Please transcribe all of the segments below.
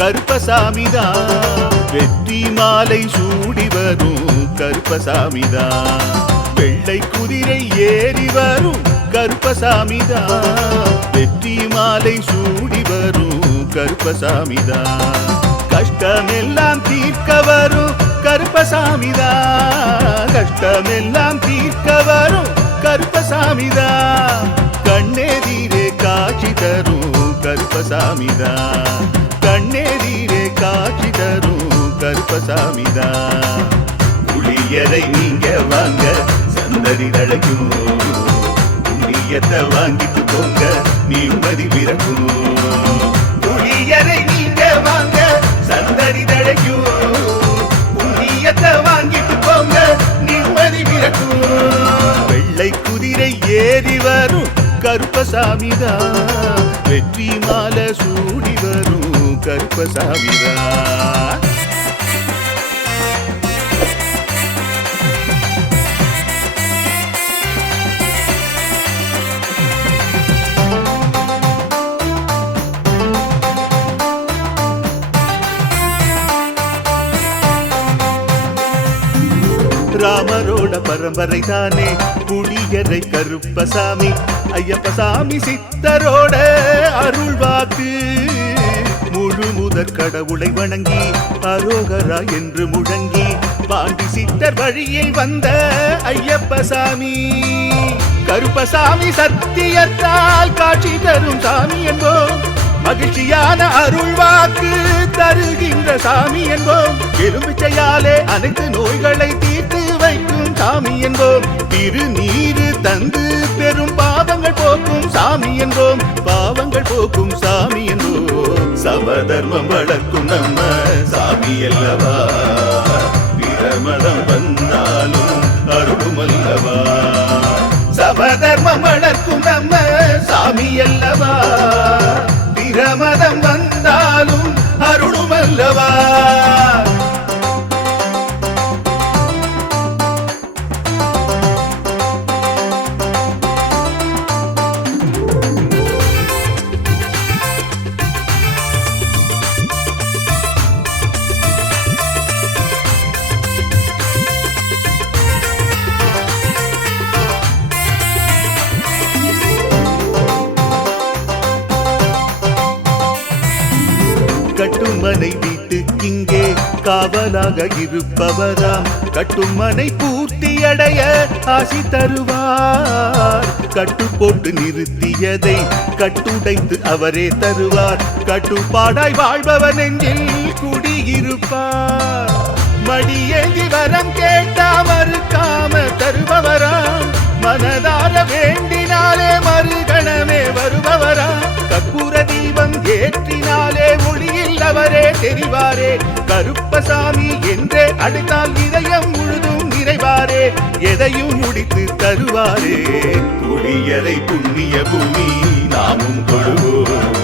கருப்பசாமிதான். வெற்றி மாலை சூடி வரும் கருப்பசாமிதான். வெள்ளை குதிரை ஏறி வரும் கருப்பசாமிதான். வெற்றி மாலை சூடி வரும் கருப்பசாமிதான். கஷ்டமெல்லாம் தீர்க்க வரும் கருப்பசாமிதான். கஷ்டமெல்லாம் தீர்க்க வரும் கருப்பசாமிதான். கண்ணெதிரே காட்சி தரும் கருப்பசாமிதான். கண்ணெதிரே காட்சி தரும் கருப்பசாமிதான். புளியரை நீங்க வாங்க சந்ததி தழைக்கும். புண்ணியத்தை வாங்கிட்டு போங்க நிம்மதி பிறக்கும். புளியரை நீங்க வாங்க சந்ததி தழைக்கும். புண்ணியத்தை வாங்கிட்டு போங்க நிம்மதி பிறக்கும். வெள்ளை குதிரை ஏறி வரும் கருப்பசாமிதான். வெற்றி மாலை சூடி வரும் கருப்பசாமிதான். ராமரோட பரம்பரை தானே புளியரை கருப்பசாமி. ஐயப்பசாமி சித்தரோட அருள்வாக்கு. முழு முதற் கடவுளை வணங்கி அரோகரா என்று முழங்கி பாண்டி சித்தர் வழியில் வந்த ஐயப்பசாமி. கருப்பசாமி சத்தியத்தால் காட்சி தரும் சாமி என்போம். மகிழ்ச்சியான அருள்வாக்கு தருகின்ற சாமி என்போம். எலுமிச்சையாலே அனைத்து நோய்களை தீர்த்து வைக்கும் சாமி என்போம். திருநீரு தந்து பெரும் பாவங்கள் போக்கும் சாமி என்போம். பாவங்கள் போக்கும் சாமி என்போம். சமதர்மம் வளர்க்கும் நம்ம சாமி அல்லவா. பிரமதம் வந்தாலும் அருளும் அல்லவா. சமதர்மம் வளர்க்கும் நம்ம சாமி அல்லவா. பிரமதம் வந்தாலும் அருளும் அல்லவா. கட்டுமனை வீட்டுக்கிங்கே காவலாக இருப்பவராம். கட்டுமனை பூர்த்தியடைய ஆசி தருவார். கட்டு போட்டு நிறுத்தியதை கட்டுடைத்து அவரே தருவார். கட்டுப்பாடாய் வாழ்பவர் நெஞ்சில் குடியிருப்பார். மடியேந்தி வரம் கேட்டா மறுக்காம தருபவராம். மனதார வேண்டினாலே மறுகணமே வருபவராம். கற்பூர தீபம் ஏற்றினாலே ஒளியில் அவரே தெரிவாரே. கருப்பசாமி என்றே அழைத்தால் இதயம் முழுதும் நிறைவாரே. எதையும் முடித்து தருவாரே. புளியரை புண்ணிய பூமி நாமும் தொழுவோம்.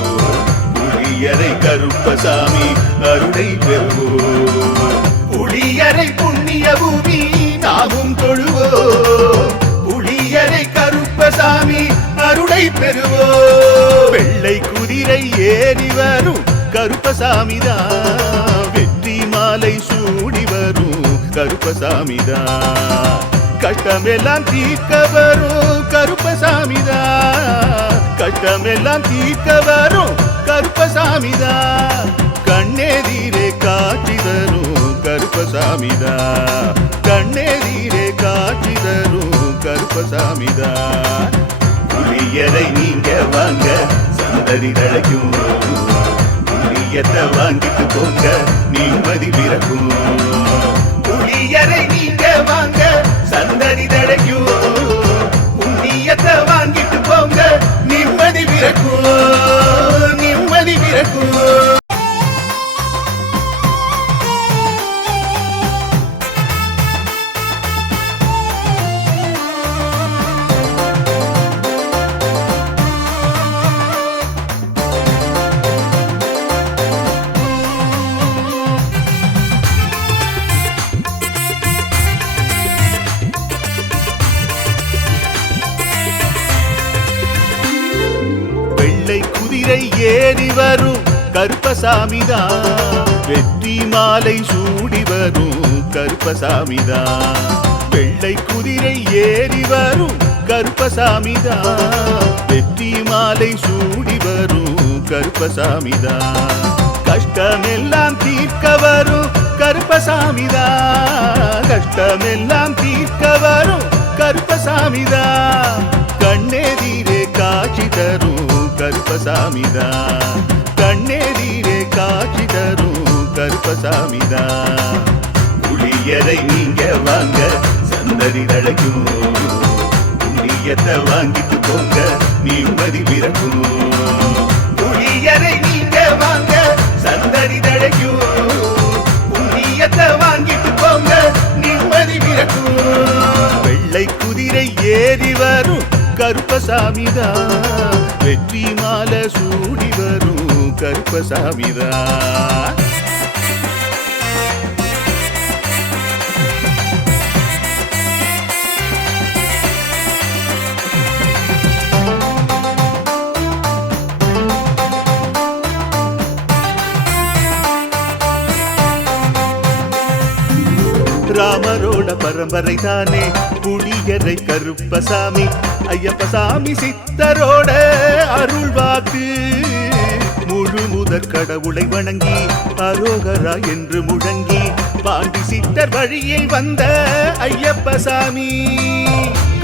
புளியரை கருப்பசாமி அருளை பெறுவோம். புளியரை புண்ணிய பூமி நாமும் தொழுவோம். புளியரை கருப்பசாமி அருளை பெறுவோம். வெள்ளை குதிரை ஏறி வரும் கருப்பசாமிதான். வெற்றி மாலை சூடி வரும் கருப்பசாமிதான். கஷ்டமெல்லாம் தீர்க்க வரும் கருப்பசாமிதான். கஷ்டமெல்லாம் தீர்க்க வரும் கருப்பசாமிதான். கண்ணெதிரே காட்சி தரும் கருப்பசாமிதான். கண்ணெதிரே காட்சி தரும் கருப்பசாமிதான். புளியரை நீங்க வாங்க சந்ததி தழைக்கும். புளியத்தை வாங்கிட்டு போங்க நிம்மதி பிறக்கும். புளியரை நீங்க வாங்க சந்ததி தழைக்கும். புண்ணியத்தை வாங்கிட்டு போங்க நிம்மதி பிறக்கும். நிம்மதி பிறக்கும். கருப்பசாமிதான். வெற்றி மாலை சூடி வரும் கருப்பசாமிதான். வெள்ளை குதிரை ஏறி வரும் கருப்பசாமிதான். வெற்றி மாலை சூடி வரும் கருப்பசாமிதான். கஷ்டமெல்லாம் தீர்க்க வரும் கருப்பசாமிதான். கஷ்டமெல்லாம் தீர்க்க வரும் கருப்பசாமிதான். கண்ணெதிரே காட்சி தரும் கருப்பசாமிதான். கண்ணெதிரே காட்சி தரும் கருப்பசாமிதான். புளியரை நீங்க வாங்க சந்ததி தழைக்கும். புண்ணியத்தை வாங்கிட்டு போங்க நிம்மதி பிறக்கும். புளியரை நீங்க வாங்க சந்ததி தழைக்கும். புண்ணியத்தை வாங்கிட்டு போங்க நிம்மதி பிறக்கும். வெள்ளை குதிரை ஏறி வரும் கருப்பசாமிதான். வெற்றி மாலை சூடி வரும் கருப்பசாமிதான். ராமரோட பரம்பரை தானே புளியரை கருப்பசாமி. ஐயப்பசாமி சித்தரோட அருள் வாக்கு. முழு முதற் கடவுளை வணங்கி அரோகரா என்று முழங்கி பாண்டி சித்தர் வழியில் வந்த ஐயப்பசாமி.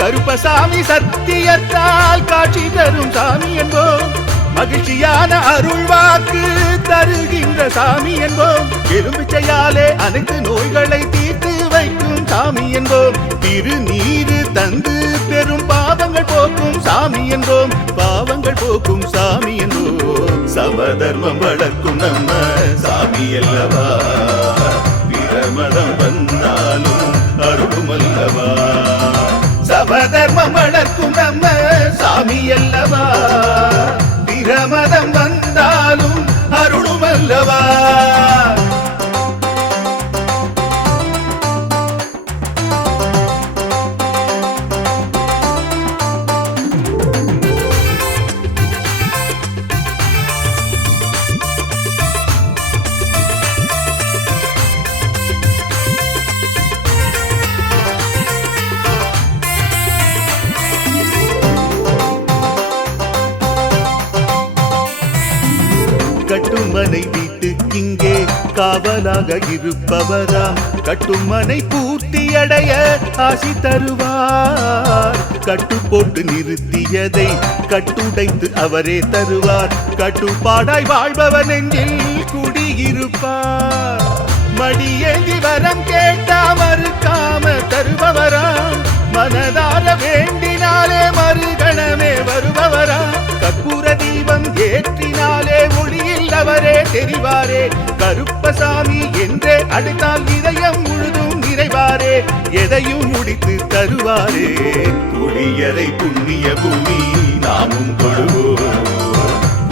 கருப்பசாமி சத்தியத்தால் காட்சி தரும் சாமி என்போம். மகிழ்ச்சியான அருள் வாக்கு தருகின்ற சாமி என்போம். எலும்பிச்சையாலே அனைத்து நோய்களை தீர்த்து வைக்கும் சாமி என்போம். திருநீரு தந்து பெரும் பாவங்கள் போக்கும் சாமி என்போம். பாவங்கள் போக்கும் சாமி என்போம். சமதர்மம் வளர்க்கும் நம்ம சாமி அல்லவா. பிரமதம் வந்தாலும் அருளும் அல்லவா. சமதர்மம் வளர்க்கும் நம்ம சாமி அல்லவா. பிரமதம் வந்தாலும் அருளும் அல்லவா. கட்டுமனை வீட்டுக்கிங்கே காவலாக இருப்பவராம். கட்டுமனை பூர்த்தியடைய ஆசி தருவார். கட்டு போட்டு நிறுத்தியதை கட்டுடைத்து அவரே தருவார். கட்டுப்பாடாய் வாழ்பவர் நெஞ்சில் குடியிருப்பார். மடியேந்தி வரம் கேட்டா மறுக்காம தருபவராம். மனதார வேண்டினாலே மறுகணமே வருபவராம். கற்பூர தீபம் ஏற்றினாலே ஒளியில் அவரே தெரிவாரே. கருப்பசாமி என்றே அழைத்தால் இதயம் முழுதும் நிறைவாரே. எதையும் முடித்து தருவாரே. புளியரை புண்ணிய பூமி நாமும் கொள்வோம்.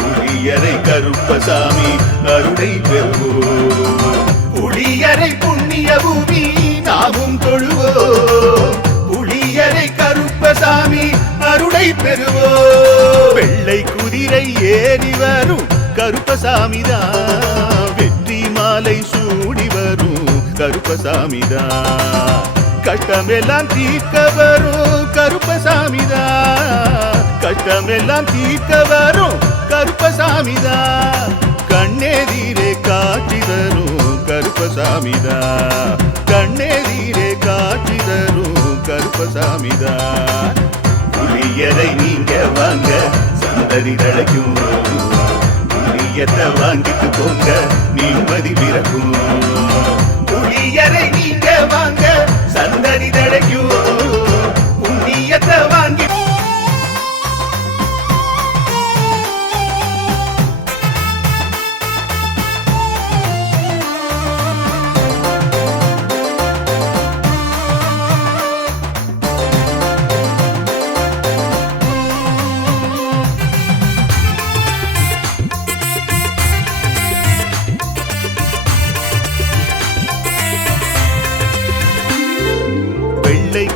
புளியரை கருப்பசாமி அருளை பெறுவோம். புளியரை புண்ணிய பூமி நாமும் தொழுவோம். புளியரை கருப்பசாமி அருளை பெறுவோம். வெள்ளை குதிரை ஏறி வரும் கருப்பசாமிதான். வெற்றி மாலை சூடி வரும் கருப்பசாமிதான். கஷ்டமெல்லாம் தீர்க்க வரும் கருப்பசாமிதான். கஷ்டமெல்லாம் தீர்க்க வரும் கருப்பசாமிதான். கண்ணெதிரே காட்சி தரும் கருப்பசாமிதான். கண்ணெதிரே காட்சி தரும் கருப்பசாமிதான். புளியரை நீங்க வாங்க சந்ததி தழைக்கும். புளியத்தை வாங்கிட்டு போங்க நிம்மதி பிறக்கும். புளியரை நீங்க வாங்க சந்ததி தழைக்கும். புண்ணியத்தை வாங்கி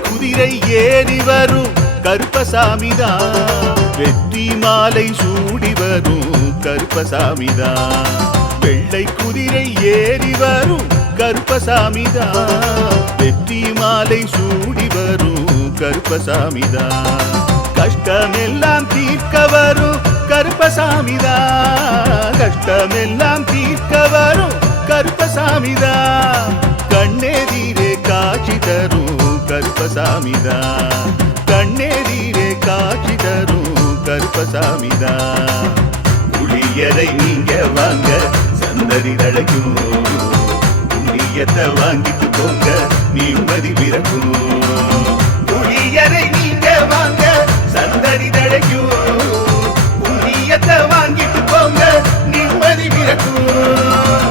குதிரை ஏறி வரும் கருப்பசாமிதான். வெற்றி மாலை சூடி வரும் கருப்பசாமிதான். வெள்ளை குதிரை ஏறி வரும் கருப்பசாமிதான். வெற்றி மாலை சூடி வரும் கருப்பசாமிதான். கஷ்டமெல்லாம் தீர்க்க வரும் கருப்பசாமிதான். கஷ்டமெல்லாம் தீர்க்க வரும் கருப்பசாமிதான். கண்ணெதிரே காட்சி தரும் கருப்பசாமிதான். கண்ணெதிரே காட்சி தரும் கருப்பசாமிதான். புளியரை நீங்க வாங்க சந்ததி தழைக்கும். புண்ணியத்தை வாங்கிட்டு போங்க நிம்மதி பிறக்கும். புளியரை நீங்க வாங்க சந்ததி தழைக்கும். புண்ணியத்தை வாங்கிட்டு போங்க நிம்மதி பிறக்கும்.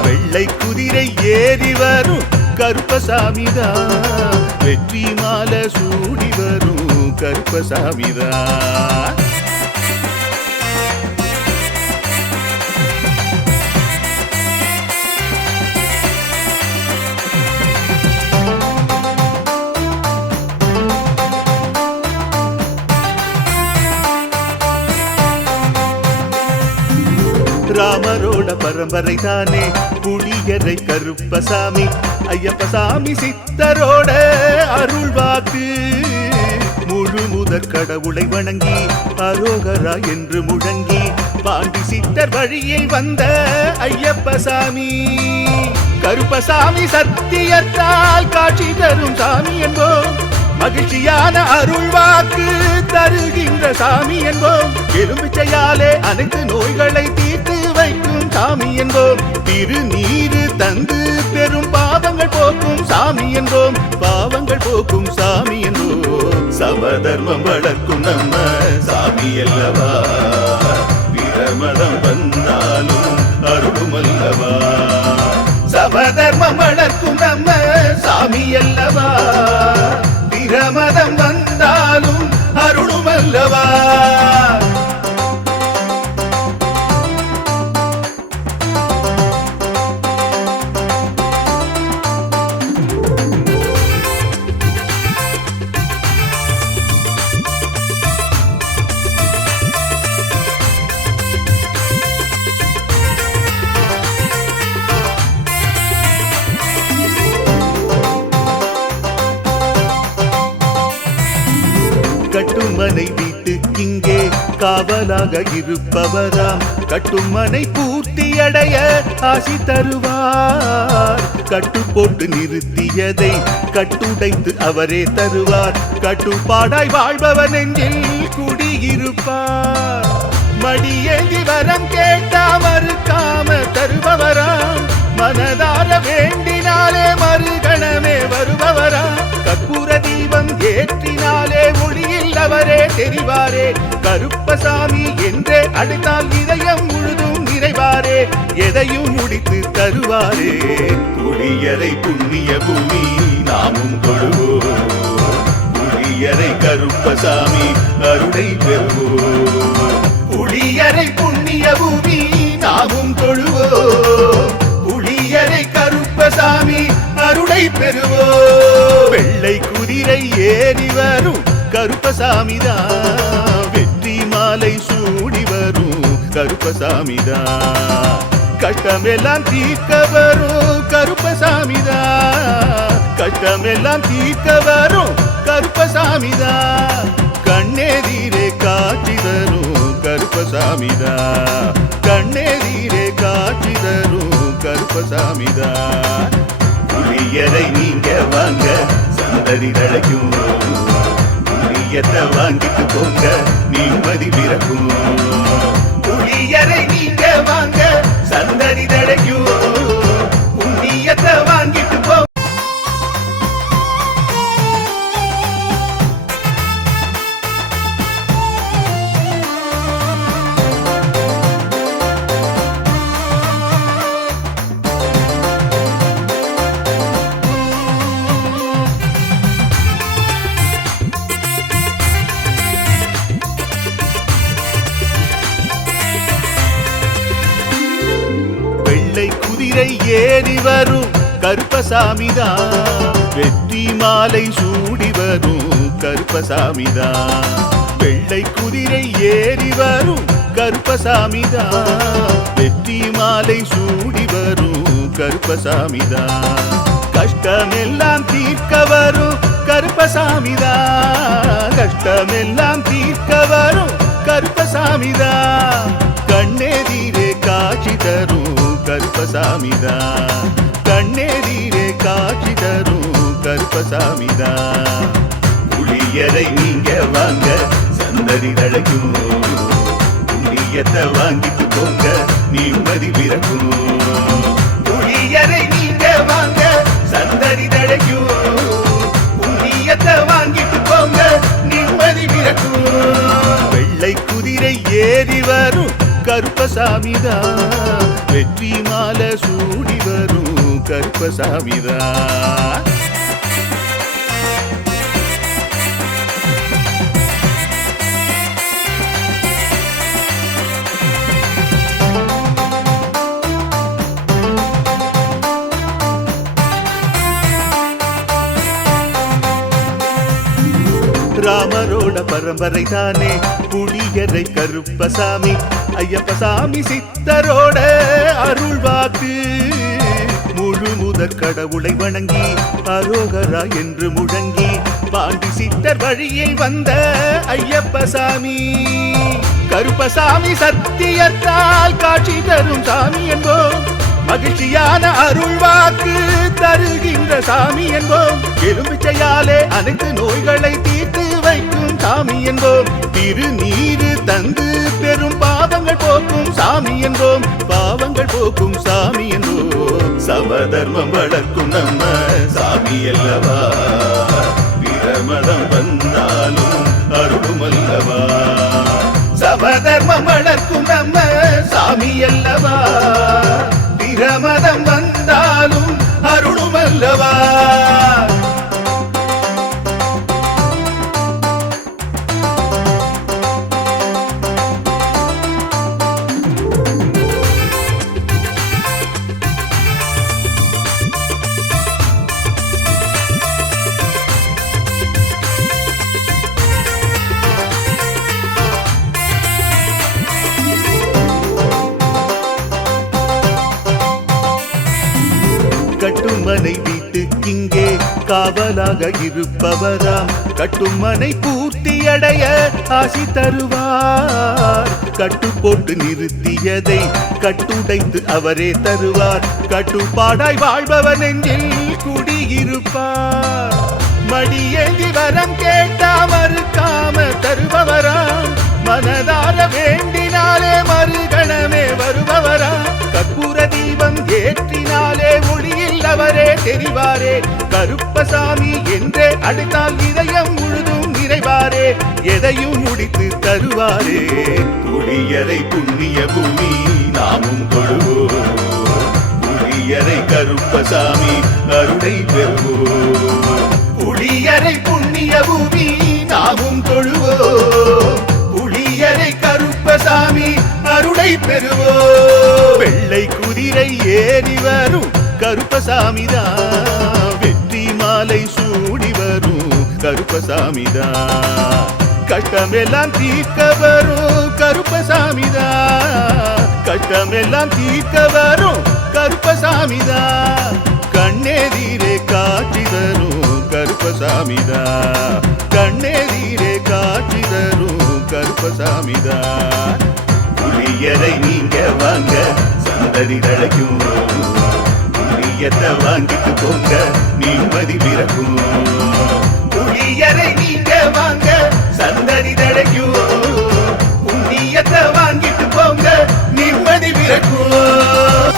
வெள்ளை குதிரை ஏறி வரும் கருப்பசாமிதான். வெற்றி மாலை சூடி வரும் கருப்பசாமிதான். ராமரோட பரம்பரை தானே புளியரை கருப்பசாமி. ஐயப்பசாமி சித்தரோட அருள்வாக்கு. முழு முதற் கடவுளை வணங்கி அரோகரா என்று முழங்கி பாண்டி சித்தர் வழியில் வந்த ஐயப்பசாமி. கருப்பசாமி சத்தியத்தால் காட்சி தரும் சாமி என்போம். மகிழ்ச்சியான அருள்வாக்கு தருகின்ற சாமி என்போம். எலும்பிச்சையாலே அனைத்து நோய்களை தீர்த்து வைக்கும் சாமி என்போம். திருநீரு தந்து பெரும் பாவங்கள் போக்கும் சாமி என்போம். பாவங்கள் போக்கும் சாமி என்போம். சமதர்மம் வளர்க்கும் நம்ம சாமி அல்லவா. பிரமதம் வந்தாலும் அருளும் அல்லவா. சமதர்மம் வளர்க்கும் நம்ம சாமி அல்லவா. பிரமதம் வந்தாலும் அருளும் அல்லவா. கட்டுமனை வீட்டுக்கிங்கே காவலாக இருப்பவராம். கட்டுமனை பூர்த்தியடைய ஆசி தருவார். கட்டு போட்டு நிறுத்தியதை கட்டுடைத்து அவரே தருவார். கட்டுப்பாடாய் வாழ்பவர் நெஞ்சில் குடியிருப்பார். மடியேந்தி வரம் கேட்டா மறுக்காம தருபவராம். மனதார வேண்டினாலே மறுகணமே வருபவராம். கற்பூர தீபம் ஏற்றினாலே ஒளியில் அவரே தெரிவாரே. கருப்பசாமி என்றே அழைத்தால் இதயம் முழுதும் நிறைவாரே. எதையும் முடித்து தருவாரே. புளியரை புண்ணிய பூமி நாமும் தொழுவோம். புளியரை கருப்பசாமி அருளை பெறுவோம். புளியரை புண்ணிய பூமி நாமும் தொழுவோம். புளியரை கருப்பசாமி அருளை பெறுவோம். வெள்ளை குதிரை ஏறி வரும் கருப்பசாமிதான். வெற்றி மாலை சூடி வரும் கருப்பசாமிதான். கஷ்டமெல்லாம் தீர்க்க வரும் கருப்பசாமிதான். கஷ்டமெல்லாம் தீர்க்க வரும் கருப்பசாமிதான். கண்ணெதிரே காட்சி தரும் கருப்பசாமிதான். கண்ணெதிரே காட்சி தரும் கருப்பசாமிதான். புளியரை நீங்க வாங்க சந்ததி தழைக்கும். புளியத்தை வாங்கிட்டு போங்க நிம்மதி பிறக்கும். புளியரை நீங்க வாங்க சந்ததி தழைக்கும். புண்ணியத்தை வாங்கிட்டு போ. குதிரை ஏறி வரும் கருப்பசாமிதான். வெற்றி மாலை சூடி வரும் கருப்பசாமிதான். வெள்ளை குதிரை ஏறி வரும் கருப்பசாமிதான் வெற்றி மாலை சூடி வரும் கருப்பசாமிதான் கஷ்டமெல்லாம் தீர்க்க வரும் கருப்பசாமிதான் கஷ்டமெல்லாம் தீர்க்க வரும் கருப்பசாமிதான் கண்ணெதிரே காட்சி தரும் கருப்பசாமிதான் கண்ணெதிரே காட்சி தரும் கருப்பசாமிதான் புளியரை நீங்க வாங்க சந்ததி தழைக்கும் புண்ணியத்தை வாங்கிட்டு போங்க நிம்மதி பிறக்கும் புளியரை நீங்க வாங்க சந்ததி தழைக்கும் புண்ணியத்தை வாங்கிட்டு போங்க நிம்மதி பிறக்கும் வெள்ளை குதிரை ஏறி வரும் கருப்பசாமிதான் வெற்றி மாலை சூடி வரும் கருப்பசாமிதான் ராமரோட பரம்பரை தானே புளியரை கருப்பசாமி ஐயப்பசாமி சித்தரோட அருள் வாக்கு முழு முதற் கடவுளை வணங்கி அரோகரா என்று முழங்கி பாண்டி சித்தர் வழியில் வந்த ஐயப்பசாமி கருப்பசாமி சத்தியத்தால் காட்சி தரும் சாமி என்போம் மகிழ்ச்சியான அருள் வாக்கு தருகின்ற சாமி என்போம் எலுமிச்சையாலே அனைத்து நோய்களை தீர்த்து வைக்கும் சாமி என்போம் திருநீரு தந்து பெரும் பாவங்கள் போக்கும் சாமி என்போம் பாவங்கள் போக்கும் சாமி என்போம் சமதர்மம் வளர்க்கும் நம்ம சாமி அல்லவா பிரமதம் வந்தாலும் அருளும் அல்லவா சமதர்மம் வளர்க்கும் நம்ம சாமி அல்லவா பிரமதம் வந்தாலும் அருளும் அல்லவா கட்டுமனை வீட்டுக்கிங்கே காவலாக இருப்பவராம் கட்டுமனை பூர்த்தியடைய ஆசி தருவார் கட்டு போட்டு நிறுத்தியதை கட்டுடைத்து அவரே தருவார் கட்டுப்பாடாய் வாழ்பவன் நெஞ்சில் குடியிருப்பார் மடியேந்தி வரம் கேட்டா மறுக்காம தருபவராம் மனதார வேண்டினாலே மறுகணமே வருபவராம் கற்பூர தீபம் ஏற்றினாலே ஒளியில் அவரே தெரிவாரே கருப்பசாமி என்றே அழைத்தால் இதயம் முழுதும் நிறைவாரே எதையும் முடித்து தருவாரே புளியரை புண்ணிய பூமி நாமும் தொழுவோம் புளியரை கருப்பசாமி அருளை பெறுவோம் புளியரை புண்ணிய பூமி நாமும் தொழுவோம் புளியரை கருப்பசாமி அருளை பெறுவோம் வெள்ளை குதிரை ஏறி வரும் கருப்பசாமிதான் வெற்றி மாலை சூடி வரும் கருப்பசாமிதான் கஷ்டமெல்லாம் தீர்க்க வரும் கருப்பசாமிதான் கஷ்டமெல்லாம் தீர்க்க வரும் கருப்பசாமிதான் கண்ணெதிரே காட்சி தரும் கருப்பசாமிதான் கண்ணெதிரே காட்சி தரும் கருப்பசாமிதான் புளியரை நீங்க வாங்க சந்ததி தழைக்கும் புளியத்தை வாங்கிட்டு போங்க நிம்மதி பிறக்கும் புளியரை நீங்க வாங்க சந்ததி தழைக்கும் புண்ணியத்தை வாங்கிட்டு போங்க நிம்மதி பிறக்கும்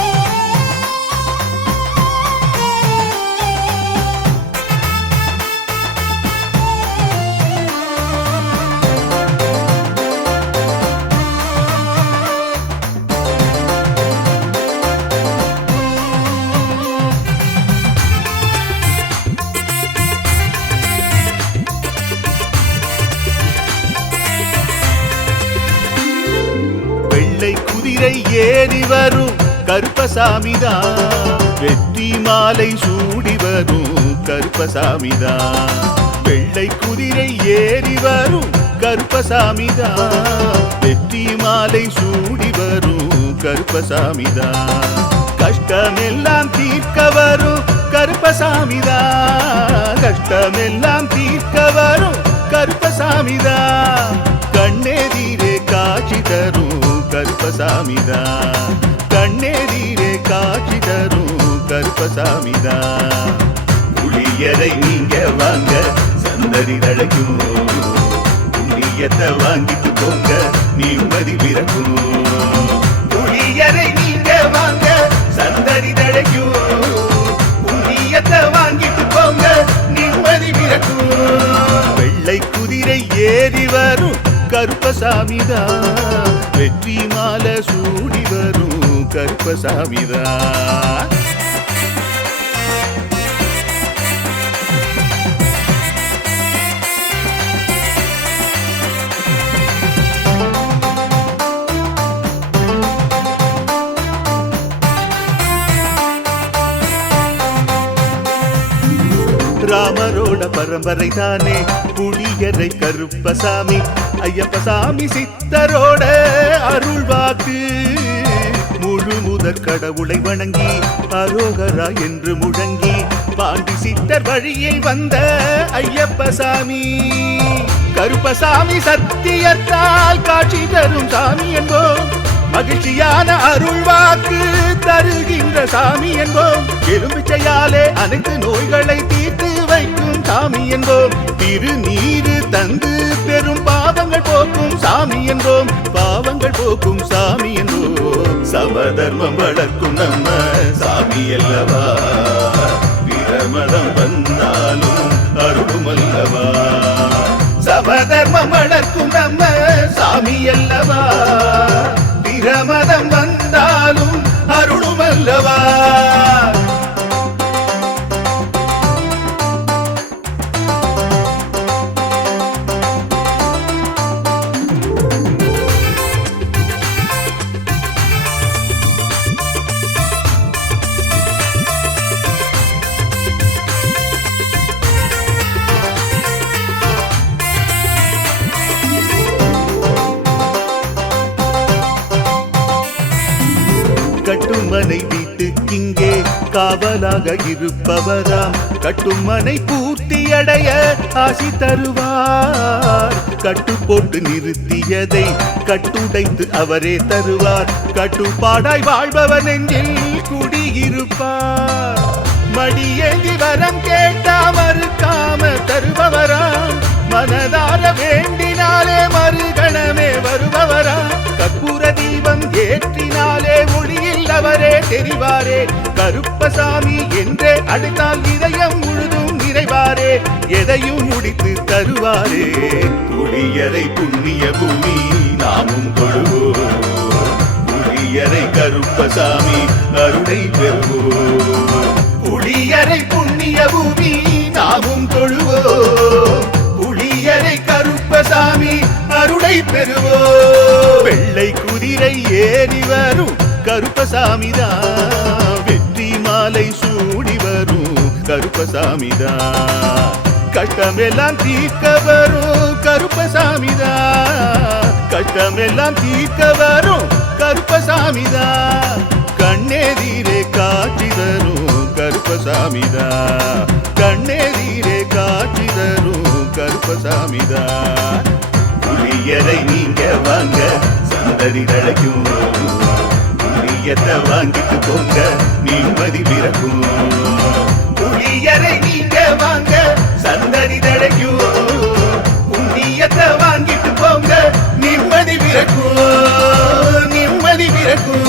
குதிரை ஏறி வரும் கருப்பசாமிதான் வெற்றி மாலை சூடி வரும் கருப்பசாமிதான் வெள்ளை குதிரை ஏறி வரும் கருப்பசாமிதான் வெற்றி மாலை சூடி வரும் கருப்பசாமிதான். கஷ்டமெல்லாம் தீர்க்க வரும் கருப்பசாமிதான். கஷ்டமெல்லாம் தீர்க்க வரும் கருப்பசாமிதான். கண்ணெதிரே காட்சி தரும் கருப்பசாமிதான். கண்ணெதிரே காட்சி தரும் கருப்பசாமிதான். புளியரை நீங்க வாங்க சந்தடி தழைக்கும். புண்ணியத்தை வாங்கிட்டு போங்க நிம்மதி பிறக்கும். புளியரை நீங்க வாங்க சந்தடி தழைக்கும். புண்ணியத்தை வாங்கிட்டு போங்க நிம்மதி பிறக்கும். வெள்ளை குதிரை ஏறி வரும் கருப்பசாமிதான். வெற்றி மாலை சூடி வரும் கருப்பசாமிதான். ராமரோட பரம்பரை தானே புளியரை கருப்பசாமி. ஐயப்பசாமி சித்தரோட அருள்வாக்கு. முழு முதற் கடவுளை வணங்கி அரோகரா என்று முழங்கி பாண்டி சித்தர் வழியில் வந்த ஐயப்பசாமி. கருப்பசாமி சத்தியத்தால் காட்சி தரும் சாமி என்போம். மகிழ்ச்சியான அருள்வாக்கு தருகின்ற சாமி என்போம். எலும்பிச்சையாலே அனைத்து நோய்களை தீர்த்து வைக்கும் சாமி என்போம். திருநீரு தந்து பெரும் பாவங்கள் போக்கும் சாமி என்போம். பாவங்கள் போக்கும் சாமி என்போம். சமதர்மம் வளர்க்கும் நம்ம சாமி அல்லவா. பிரமதம் வந்தாலும் அருளும் அல்லவா. சமதர்மம் வளர்க்கும் நம்ம சாமி அல்லவா. பிரமதம் வந்தாலும் அருளும் அல்லவா. கட்டுமனை வீட்டுக்கிங்கே காவலாக இருப்பவராம். கட்டுமனை பூர்த்தியடைய ஆசி தருவார். கட்டு போட்டு நிறுத்தியதை கட்டுடைத்து அவரே தருவார். கட்டுப்பாடாய் வாழ்பவர் நெஞ்சில் குடியிருப்பார். மடியேந்தி வரம் கேட்டா மறுக்காம தருபவராம். மனதார வேண்டினாலே மறுகணமே வருபவராம். கற்பூர தீபம் ஏற்றினாலே ஒளியில் அவரே தெரிவாரே. கருப்பசாமி என்றே அழைத்தால் இதயம் முழுதும் நிறைவாரே. எதையும் முடித்து தருவாரே. புளியரை புண்ணிய பூமி நாமும் தொழுவோம். புளியரை கருப்பசாமி அருளை பெறுவோம். புளியரை புண்ணிய பூமி நாமும் தொழுவோம். புளியரை கருப்பசாமி அருளை பெறுவோம். வெள்ளை குதிரை ஏறி வரும் கருப்பசாமிதான். வெற்றி மாலை சூடி வரும் கருப்பசாமிதான். கஷ்டமெல்லாம் தீர்க்க வரும் கருப்பசாமிதான். கஷ்டமெல்லாம் தீர்க்க வரும் கருப்பசாமிதான். கண்ணெதிரே காட்சி தரும் கருப்பசாமிதான். கண்ணெதிரே காட்சி தரும் கருப்பசாமிதான். புளியரை நீங்க வாங்க சந்தடி தழைக்கும். புளியத்தை வாங்கிட்டு போங்க நிம்மதி பிறக்கும். புளியரை நீங்க வாங்க சந்தடி தழைக்கும். புண்ணியத்தை வாங்கிட்டு போங்க நிம்மதி பிறக்கும். நிம்மதி பிறக்கும்.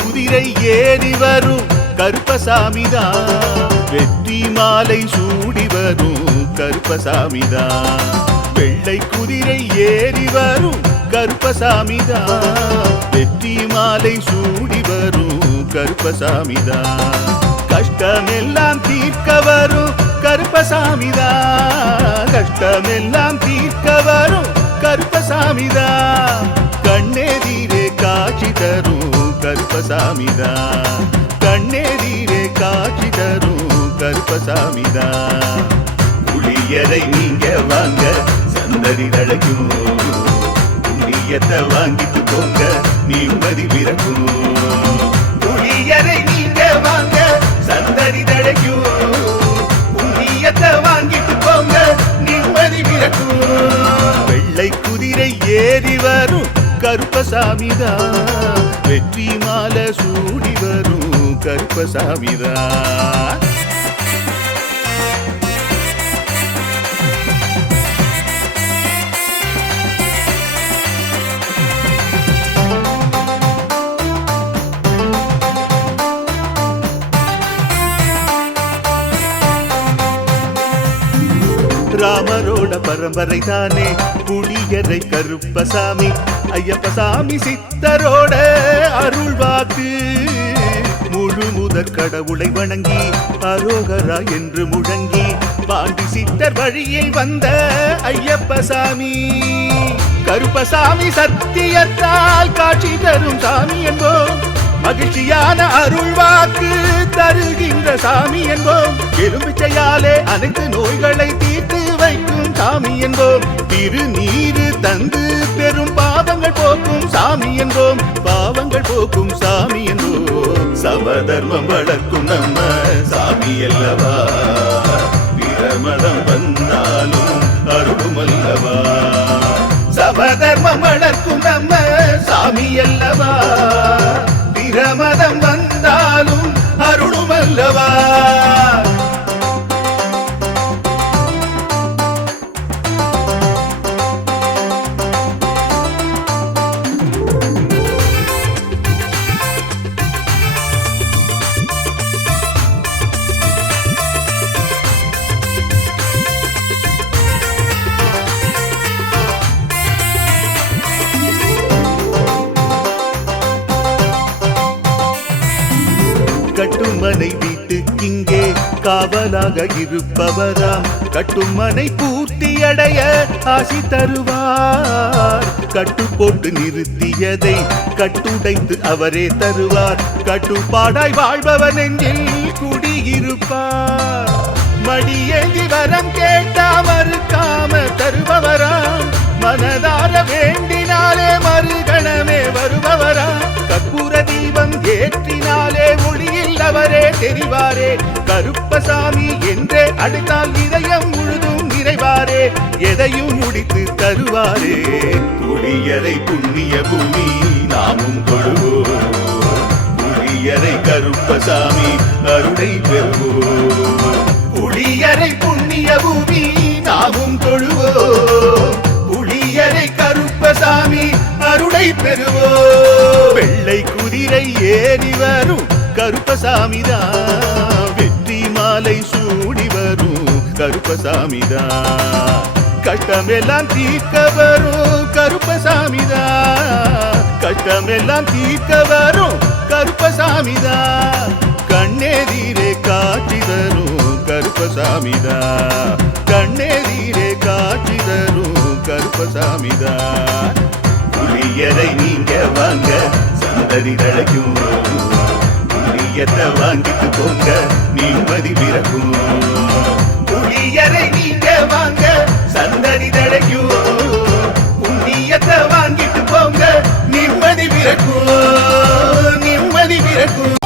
குதிரை ஏறி வரும் கருப்பசாமிதான். வெற்றி மாலை சூடி வரும் கருப்பசாமிதான். வெள்ளை குதிரை ஏறி வரும் கருப்பசாமிதான் வெற்றி மாலை சூடி வரும் கருப்பசாமிதான் கஷ்டமெல்லாம் தீர்க்க வரும் கருப்பசாமிதான் கஷ்டமெல்லாம் தீர்க்க வரும் கருப்பசாமிதான் கண்ணெதிரே காட்சி தரும் கருப்பசாமிதான் கண்ணெதிரே காட்சி தரும் கருப்பசாமிதான் புளியரை நீங்க வாங்க சந்ததி தழைக்கும் புண்ணியத்தை வாங்கிட்டு போங்க நிம்மதி பிறக்கும் புளியரை நீங்க வாங்க சந்ததி தழைக்கும் புண்ணியத்தை வாங்கிட்டு போங்க நிம்மதி பிறக்கும் வெள்ளை குதிரை ஏறி வரும் கருப்பசாமிதான் வெற்றி மாலை சூடி வரும் கருப்பசாமிதான் ராமரோட பரம்பரை தானே புளியரை கருப்பசாமி ஐயப்பசாமி சித்தரோட அருள் வாக்கு முழு முதற் கடவுளை வணங்கி அரோகரா என்று முழங்கி பாண்டி சித்தர் வழியில் வந்த ஐயப்பசாமி கருப்பசாமி சத்தியத்தால் காட்சி தரும் சாமி என்போம் மகிழ்ச்சியான அருள் வாக்கு தருகின்ற சாமி என்போம் எலுமிச்சையாலே அனைத்து நோய்களை தீர்த்து வைக்கும் சாமி என்போம் திருநீரு தந்து பெரும் பாவங்கள் போக்கும் சாமி என்போம் பாவங்கள் போக்கும் சாமி என்போம் சமதர்மம் வளர்க்கும் நம்ம சாமி அல்லவா பிரமதம் வந்தாலும் அருளும் அல்லவா சமதர்மம் வளர்க்கும் நம்ம சாமி அல்லவா பிரமதம் வந்தாலும் அருளும் அல்லவா கட்டுமனை வீட்டுக்கிங்கே காவலாக இருப்பவராம் கட்டுமனை பூர்த்தியடைய ஆசி தருவார் கட்டு போட்டு நிறுத்தியதை கட்டுடைத்து அவரே தருவார் கட்டுப்பாடாய் வாழ்பவர் நெஞ்சில் குடியிருப்பார் மடியேந்தி வரம் கேட்டா மறுக்காம தருபவராம் மனதார வேண்டினாலே மறுகணமே வருபவராம் கற்பூர தீபம் ஏற்றினாலே ஒளியில் அவரே தெரிவாரே கருப்பசாமி என்றே அழைத்தால் இதயம் முழுதும் நிறைவாரே எதையும் முடித்து தருவாரே புளியரை புண்ணிய பூமி நாமும் கொள்வோம் புளியரை கருப்பசாமி அருளை பெறுவோம் புளியரை புண்ணிய பூமி நாமும் தொழுவோம் புளியரை கருப்பசாமி அருளை பெறுவோம் வெள்ளை குதிரை ஏறி வரும் கருப்பசாமிதான் வெற்றி மாலை சூடி வரும் கருப்பசாமிதான் கஷ்டமெல்லாம் தீர்க்க வரும் கருப்பசாமிதான் கஷ்டமெல்லாம் தீர்க்க வரும் கருப்பசாமிதான் கண்ணெதிரே காட்சி தரும் கருப்பசாமிதான் கண்ணெதிரே காட்சி தரும் கருப்பசாமிதான் புளியரை நீங்க வாங்க சந்ததி தழைக்கும் புளியத்தை வாங்கிட்டு போங்க நிம்மதி பிறக்கும் புளியரை நீங்க வாங்க சந்ததி தழைக்கும் புண்ணியத்தை வாங்கிட்டு போங்க நிம்மதி பிறக்கும் நிம்மதி பிறக்கும்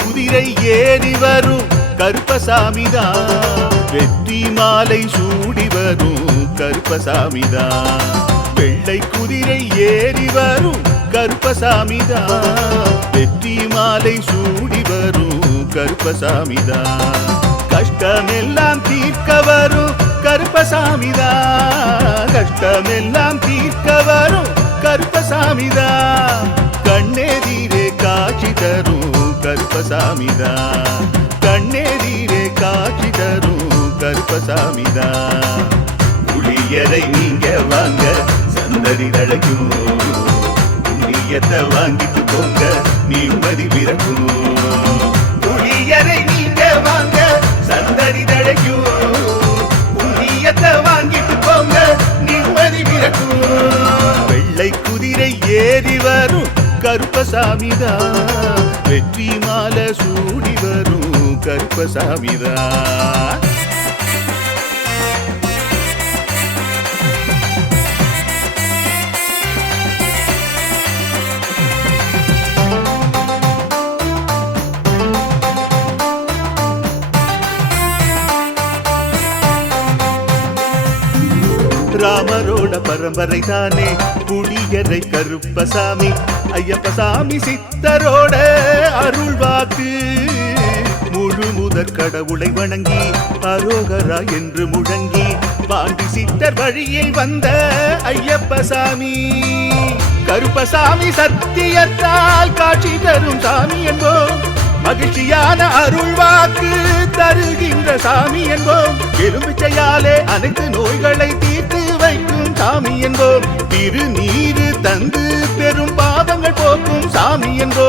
குதிரை ஏறி வரும் கருப்பசாமிதான் வெற்றி மாலை சூடி வரும் கருப்பசாமிதான். வெள்ளை குதிரை ஏறி வரும் கருப்பசாமிதான். வெற்றி மாலை சூடி வரும் கருப்பசாமிதான். கஷ்டமெல்லாம் தீர்க்க வரும் கருப்பசாமிதான். கஷ்டமெல்லாம் தீர்க்க வரும் கருப்பசாமிதான். கண்ணெதிரே காட்சி தரும் கருப்பசாமிதான். கண்ணெதிரே காட்சி தரும் கருப்பசாமிதான். புளியரை நீங்க வாங்க சந்ததி தழைக்கும். புண்ணியத்தை வாங்கிட்டு போங்க நிம்மதி பிறக்கும். புளியரை நீங்க வாங்க சந்ததி தழைக்கும். புண்ணியத்தை வாங்கிட்டு போங்க நிம்மதி பிறக்கும். வெள்ளை குதிரை ஏறி வரும் கருப்பசாமிதான். வெற்றி மாலை சூடி வரும் கருப்பசாமிதான். ராமரோட பரம்பரை தானே புளியரை கருப்பசாமி. ஐயப்பசாமி சித்தரோட அருள் வாக்கு. முழு முதற் கடவுளை வணங்கி அரோகரா என்று முழங்கி பாண்டி சித்தர் வழியில் வந்த ஐயப்பசாமி. கருப்பசாமி சத்தியத்தால் காட்சி தரும் சாமி என்போம். மகிழ்ச்சியான அருள் வாக்கு தருகின்ற சாமி என்போம். எலும்பிச்சையாலே அனைத்து நோய்களை தீர்த்து வைக்கும் சாமி என்போம். திருநீரு தந்து பெரும் பாவங்கள் போக்கும் சாமி என்போம்.